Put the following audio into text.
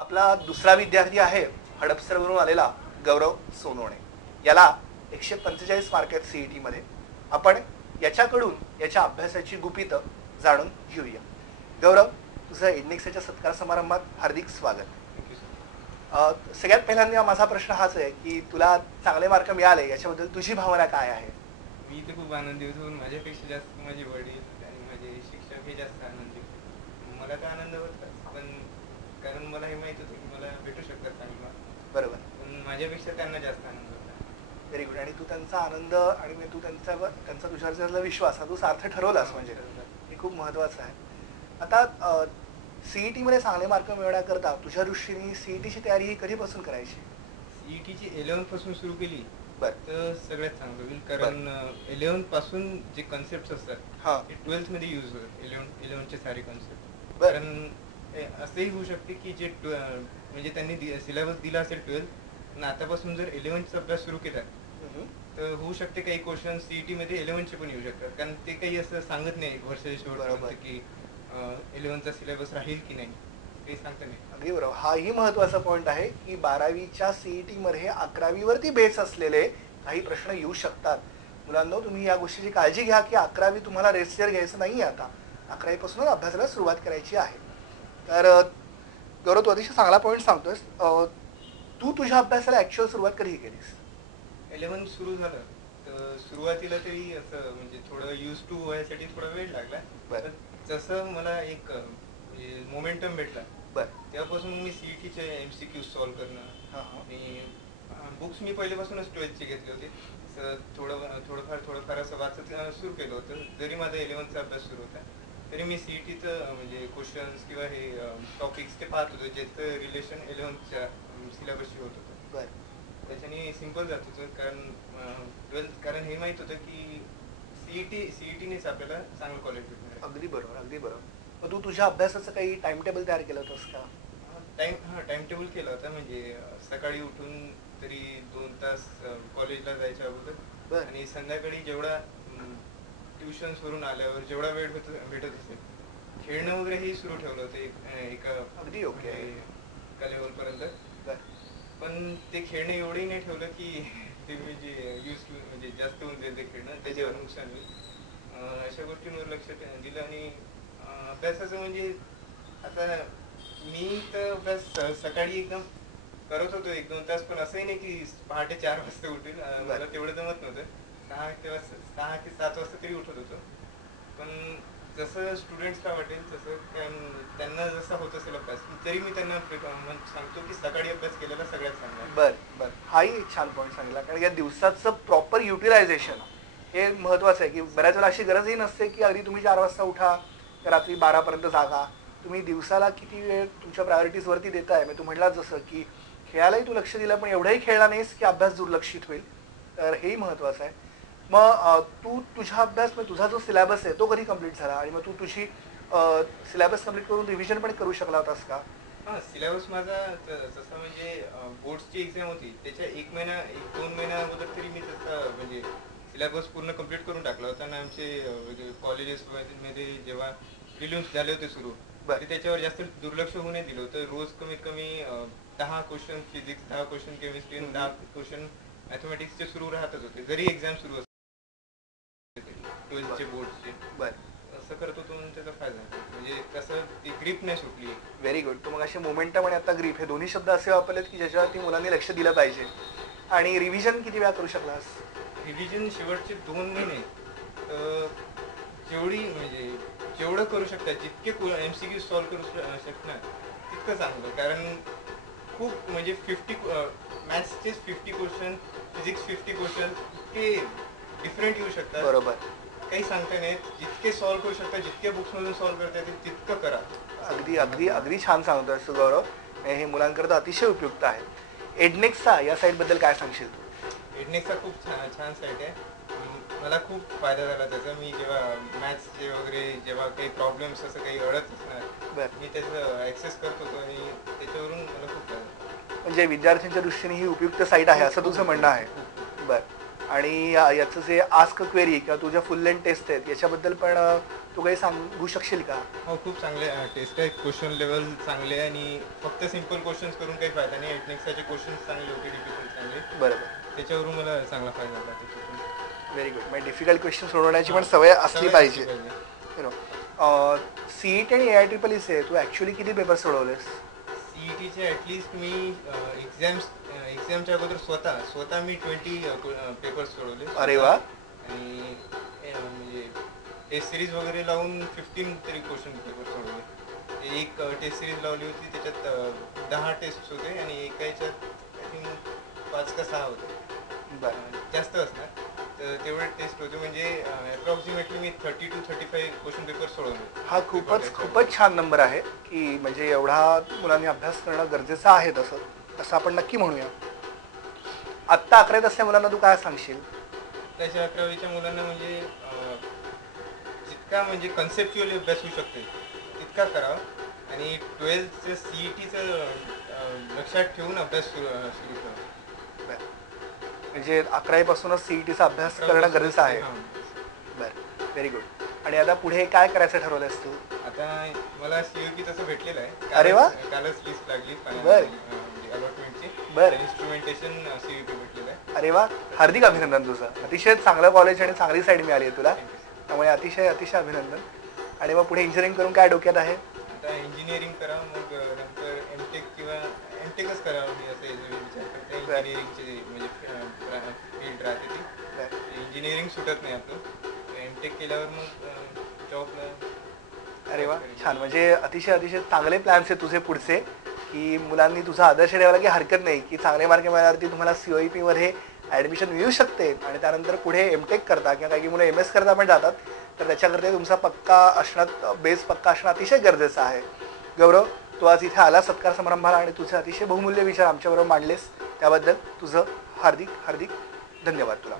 आपला दुसरा विद्यार्थी आहे हडपसरवरून आलेला गौरव सोनवणे. याला 145 मार्क आहेत सीईटी मध्ये. आपण याच्याकडून याच्या अभ्यासाची गुपितं जाणून घेऊया. गौरव, तुझं एडनेक्सच्या सत्कार समारंभात हार्दिक स्वागत. सगळ्यात पहिल्यांदा माझा प्रश्न हाच आहे की तुला चांगले मार्क मिळाले याच्याबद्दल तुझी भावना काय आहे? मी तर खूप आनंदी होतो. माझ्यापेक्षा जास्त माझे वडील आणि माझे शिक्षक हे जास्त आनंदी होते. मला तर आनंद होता, पण कारण मला हे माहित होतं की मला भेटू शकतात चांगले मार्क. बरोबर. पण माझ्यापेक्षा त्यांना जास्त आनंद होता. Very good. आणि तू त्यांचा आनंद आणि तू त्यांचा तुझ्यावर विश्वास हा तू सार्थ ठरवलास, म्हणजे हे खूप महत्वाचं आहे. आता सीईटी मध्ये चांगले मार्क मिळवण्याकरता तुझ्या दृष्टीने सीईटीची तयारी कधीपासून करायची? सीईटीची 11th पासून सुरू केली बरं तर सगळ्यात चांगलं होईल, कारण 11th पासून जे कन्सेप्ट असतात ते 12th मध्ये यूज होतात. 11th सारे कन्सेप्ट. कारण असंही होऊ शकते की जे म्हणजे त्यांनी सिलेबस दिला असेल 12th, आतापासून जर 11th अभ्यास सुरू केला तर होऊ शकते काही क्वेश्चन सीईटी मध्ये 11th पण येऊ शकतात, कारण ते काही असं सांगत नाही वर्षाच्या शेवटपर्यंत की 11th सिलेबस राहील की नाही, काही सांगता नाही. अगदी बरोबर. हाही महत्वाचा पॉईंट आहे की 12वीच्या सीईटी मध्ये 11वीवरती बेस असलेले काही प्रश्न येऊ शकतात. मुलांनो, तुम्ही या गोष्टीची काळजी घ्या की 11वी तुम्हाला रेस्टियर घ्यायचं नाही. आता 11वी पासूनच अभ्यासाला सुरुवात करायची आहे. तर गौरव, तू अतिशय चांगला पॉईंट सांगतोस. तू तुझ्या अभ्यासाला ऍक्च्युअल सुरुवात कधी केलीस? 11th सुरू झालं तर सुरुवातीला तरी असं म्हणजे थोडं यूज टू व्हायसाठी थोडा वेळ लागला. बरं. जसं मला एक मोमेंटम भेटला बरं. तेव्हापासून मी सीईटीचे MCQ सॉल्व्ह करणं आणि बुक्स मी पहिल्यापासूनच 12th चे घेतले होते. थोडंफार असं वाचत सुरू केलं होतं. जरी माझा 11th अभ्यास सुरू होता तरी मी सीईटीचं म्हणजे क्वेश्चन्स किंवा हे टॉपिक्स ते पाहत होतो, ज्याचं रिलेशन 11th सिलेबसशी होत होतं. बरं. त्याच्याने सिम्पल जात होतं, कारण हे माहित होतं की सीईटीनेच आपल्याला चांगलं कॉलेज भेटणार. अगदी बरोबर, अगदी बरोबर. मग तू तुझ्या अभ्यासाचं काही टाइम टेबल तयार केलं होतंस का? टाइम टेबल केला होता. म्हणजे सकाळी उठून तरी 2 तास कॉलेजला जायच्या अगोदर, आणि संध्याकाळी जेवढा ट्युशन्स वरून आल्यावर जेवढा वेळ भेटत असेल खेळणं वगैरे हे सुरू ठेवलं होतं एका अगदी ओके एका लेवलपर्यंत. पण ते खेळणं एवढंही नाही ठेवलं की ते म्हणजे जास्त होऊन जाईल ते खेळणं, त्याच्यावर नुकसान होईल. अशा गोष्टींवर लक्ष दिलं. आणि अभ्यासाचं म्हणजे आता मी तर अभ्यास सकाळी एकदम करत होतो 1-2 तास, पण असंही नाही की पहाटे 4 वाजता उठेल. मला तेवढं जमत नव्हतं. 6 ते 7 वाजता तरी उठत होतो. पण जसं स्टुडंट्सला वाटेल तसं त्यांना जसं होत असेल अभ्यास, तरी मी त्यांना सांगतो की सकाळी अभ्यास केलेला सगळ्यात चांगला. बरं. हाही एक छान पॉईंट सांगितला, कारण या दिवसाचं प्रॉपर युटिलायझेशन हे महत्वाचं आहे. की बऱ्याच वेळा अशी गरजही नसते की अगदी तुम्ही 4 वाजता उठा रात्री 12पर्यंत जागा. तुम्ही दिवसाला किती वेळ तुमच्या प्रायोरिटीजवरती देताय. मी तू म्हटला जसं की खेळालाही तू लक्ष दिलं, पण एवढंही खेळला नाहीस की अभ्यास दुर्लक्षित होईल. तर हेही महत्वाचं आहे. मग तू तुझा अभ्यास, म्हणजे तुझा जो सिलेबस आहे तो कधी कम्प्लीट झाला, आणि मग तू तुझी सिलेबस कम्प्लीट करून रिव्हिजन पण करू शकला होतास का? सिलेबस माझा जसं म्हणजे बोर्ड्सची एक्झाम होती त्याच्या 1-2 महिन्या अगोदर तरी मी तसं म्हणजे सिलेबस पूर्ण कम्प्लीट करून टाकला होता. आणि आमचे कॉलेजेस मध्ये जेव्हा प्रिलिम्स झाले होते सुरू, त्याच्यावर जास्त दुर्लक्ष होऊ नाही दिलं होतं. रोज कमीत कमी 10 question physics, 10 question chemistry, 10 question मॅथमॅटिक्सचे सुरू राहतच होते, जरी एक्झाम सुरू असते 12th बोर्डचे. असं करत होतो म्हणून त्याचा फायदा, म्हणजे कसं ती ग्रीप नाही सुटली. Very good. तू मग असे मोमेंटम आणि आता ग्रीप हे दोन्ही शब्द असे वापरलेत की ज्याच्यावरती मुलांनी लक्ष दिलं पाहिजे. आणि रिव्हिजन किती वेळा करू शकलास? रिव्हिजन शेवटचे 2 महिने जेवढं करू शकता, जितके MCQ सॉल्व्ह करू शकणार तितकं चांगलं. कारण खूप म्हणजे 50 मॅथ्सचेच 50 क्वेश्चन, फिजिक्स 50 क्वेश्चन, इतके डिफरंट येऊ शकतात. बरोबर. काही सांगता नाही. जितके सॉल्व्ह करू शकता, जितके बुक्समधून सॉल्व्ह करता येते तितकं करा. अगदी छान सांगतोय तू गौरव. हे मुलांकरता अतिशय उपयुक्त आहे. एडनेक्सचा या साईटबद्दल काय सांगशील तू? एडनेक्सचा खूप छान साईट आहे. मला खूप फायदा झाला त्याचा. मी जेव्हा मॅथ्सचे वगैरे जेव्हा काही प्रॉब्लेम्स असं काही अडत असणार, मी त्याचं ॲक्सेस करत होतो आणि त्याच्यावरून मला खूप फायदा. म्हणजे विद्यार्थ्यांच्या दृष्टीने ही उपयुक्त साईट आहे असं तुझं म्हणणं आहे? बरं. आणि याचं जे आस्क क्वेरी किंवा तुझ्या फुल लेंथ टेस्ट आहेत याच्याबद्दल पण तू काही सांगू शकशील का? हो, खूप चांगले टेस्ट आहेत. क्वेश्चन लेवल चांगले आहे आणि फक्त सिम्पल क्वेश्चन्स करून काही फायदा नाही. एटनेक्साचे क्वेश्चन्स चांगले होते, डिफिकल्ट चांगले. बरोबर. त्याच्यावरून मला चांगला फायदा झाला त्याच्यातून. Very good. म्हणजे डिफिकल्ट क्वेश्चन सोडवण्याची पण हां, सवय असली सवय पाहिजे. पाहिजे. यु नो CET आणि AIEEE तू ॲक्च्युली किती पेपर सोडवलेस? सीईटीचे ॲटलिस्ट मी एक्झामच्या अगोदर स्वतः मी 20 पेपर्स सोडवले. अरे वा. आणि म्हणजे टेस्ट सिरीज वगैरे लावून 15 तरी क्वेश्चन पेपर सोडवले. एक टेस्ट सिरीज लावली होती, त्याच्यात 10 टेस्ट होते आणि एका याच्यात आय थिंक 5 का 6 होते. बरं. जास्त असणार. तर तेवढे टेस्ट होते, म्हणजे approximately me 30 to 35 question paper सोडवले. हा खूपच छान नंबर आहे की म्हणजे एवढा मुलांनी अभ्यास करणं गरजेचं आहे. तसं आपण नक्की म्हणूया. आत्ता 11वीत असल्या मुलांना तू काय सांगशील? त्याच्या 11वीच्या मुलांना म्हणजे जितका म्हणजे कन्सेप्च्युअली अभ्यास होऊ शकते तितका करावा आणि 12th CETचं लक्षात ठेवून अभ्यास सुरू ठेवा. म्हणजे 11वीपासूनच CETचा अभ्यास करणं गरजेचं आहे. बरं, व्हेरी गुड. आणि आता पुढे काय करायचं ठरवलंयस तू? आता मला COP तसं भेटलेलं आहे. अरे वा. कालच लिस्ट लागली अलॉटमेंटची. बरं. इन्स्ट्रुमेंटेशन COP भेटलेलं आहे. अरे वा, हार्दिक अभिनंदन तुझं. अतिशय चांगलं कॉलेज आणि चांगली साईड मिळाली आहे तुला, त्यामुळे अतिशय अभिनंदन. आणि मग पुढे इंजिनिअरिंग करून काय डोक्यात आहे? आता इंजिनिअरिंग करावं, मग नंतर MTech किंवा MTechच करावं मी असं विचार करते. इंजिनिअरिंगची म्हणजे फील्ड राहते ती. इंजिनिअरिंग सुटत नाही आपलं. MTech केल्यावर मग जॉबला. अरे वा, छान. म्हणजे अतिशय चांगले प्लॅन्स आहेत तुझे पुढचे, की मुलांनी तुझा आदर्श ठेवायला की हरकत नाही, की चांगले मार्क मिळाल्यावरती तुम्हाला COEPमध्ये ॲडमिशन मिळू शकते आणि त्यानंतर पुढे MTech करता किंवा काही मुलं MS करता पण जातात. तर त्याच्याकरता तुमचा बेस पक्का असणं अतिशय गरजेचं आहे. गौरव, तू आज इथे आला सत्कार समारंभाला आणि तुझे अतिशय बहुमूल्य विचार आमच्याबरोबर मांडलेस त्याबद्दल तुझं हार्दिक धन्यवाद तुला.